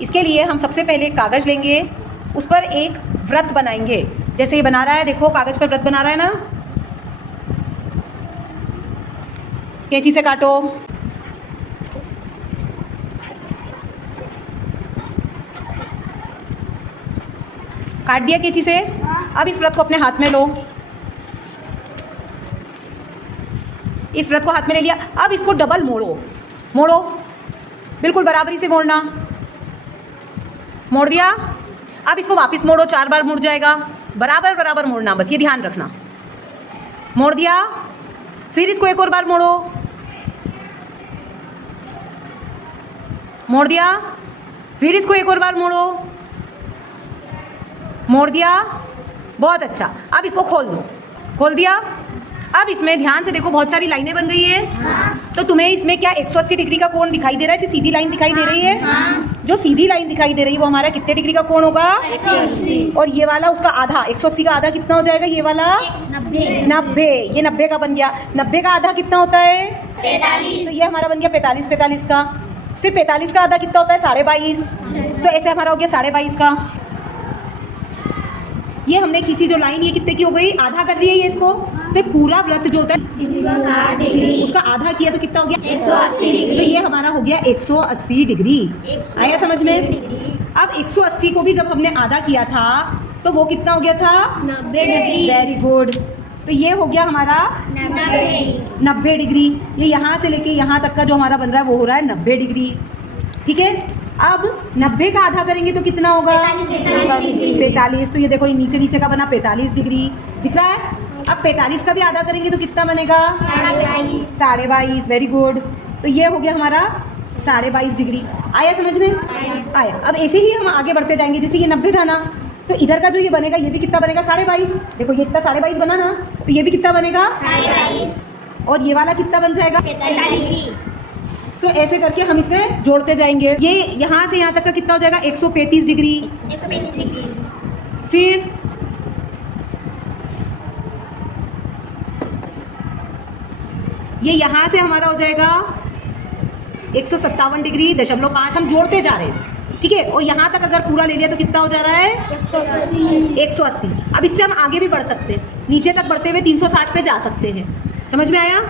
इसके लिए हम सबसे पहले कागज़ लेंगे, उस पर एक व्रत बनाएंगे। जैसे ये बना रहा है, देखो कागज़ पर व्रत बना रहा है ना। कैंची से काटो। काट दिया कैंची से। अब इस व्रत को अपने हाथ में लो। इस व्रत को हाथ में ले लिया। अब इसको डबल मोड़ो, मोड़ो, बिल्कुल बराबरी से मोड़ना। मोड़ दिया। अब इसको वापस मोड़ो, 4 बार मुड़ जाएगा। बराबर बराबर मोड़ना, बस ये ध्यान रखना। मोड़ दिया। फिर इसको एक और बार मोड़ो, मोड़ दिया। फिर इसको एक और बार मोड़ो, मोड़ दिया। बहुत अच्छा। अब इसको खोल दो, खोल दिया। अब इसमें ध्यान से देखो, बहुत सारी लाइनें बन गई है। तो तुम्हें इसमें क्या 180 डिग्री का कोण दिखाई दे रहा है? सीधी लाइन दिखाई दे रही है। जो सीधी लाइन दिखाई दे रही है वो हमारा कितने डिग्री का कोण होगा? 180। और ये वाला उसका आधा, 180 का आधा कितना हो जाएगा? ये वाला 90। ये 90 का बन गया। 90 का आधा कितना होता है? 45। तो ये हमारा बन गया 45 का। फिर 45 का आधा कितना होता है? 22.5। तो ऐसे हमारा हो गया 22.5 का। ये हमने खींची जो लाइन, ये कितने की हो गई? आधा कर रही है ये इसको। तो पूरा व्रत जो होता है 160 डिग्री, उसका आधा किया तो कितना हो गया? 180 डिग्री। तो ये हमारा हो गया 180 डिग्री। आया समझ में? अब 180 को भी जब हमने आधा किया था तो वो कितना हो गया था? 90 डिग्री। Very good. तो ये हो गया हमारा 90 डिग्री। ये यहाँ से लेके यहाँ तक का जो हमारा बन रहा है वो हो रहा है 90 डिग्री। ठीक है। अब 90 का आधा करेंगे तो कितना होगा? 45। तो ये देखो, ये नीचे नीचे का बना 45 डिग्री, दिख रहा है। अब 45 का भी आधा करेंगे तो कितना बनेगा? 22.5। Very good. तो ये हो गया हमारा 22.5 डिग्री। आया समझ में? आया। अब ऐसे ही हम आगे बढ़ते जाएंगे। जैसे ये 90 था ना, तो इधर का जो ये बनेगा ये भी कितना बनेगा? 22.5। देखो ये इतना 22.5 बना ना, तो ये भी कितना बनेगा? 22.5। और ये वाला कितना बन जाएगा? 45। तो ऐसे करके हम इसमें जोड़ते जाएंगे। ये यहाँ से यहाँ तक का कितना हो जाएगा? 135 डिग्री। 135 डिग्री। फिर ये यहाँ से हमारा हो जाएगा 157 डिग्री 0.5। हम जोड़ते जा रहे हैं, ठीक है। और यहाँ तक अगर पूरा ले लिया तो कितना हो जा रहा है? 180। अब इससे हम आगे भी बढ़ सकते हैं, नीचे तक बढ़ते हुए 360 पे जा सकते हैं। समझ में आया?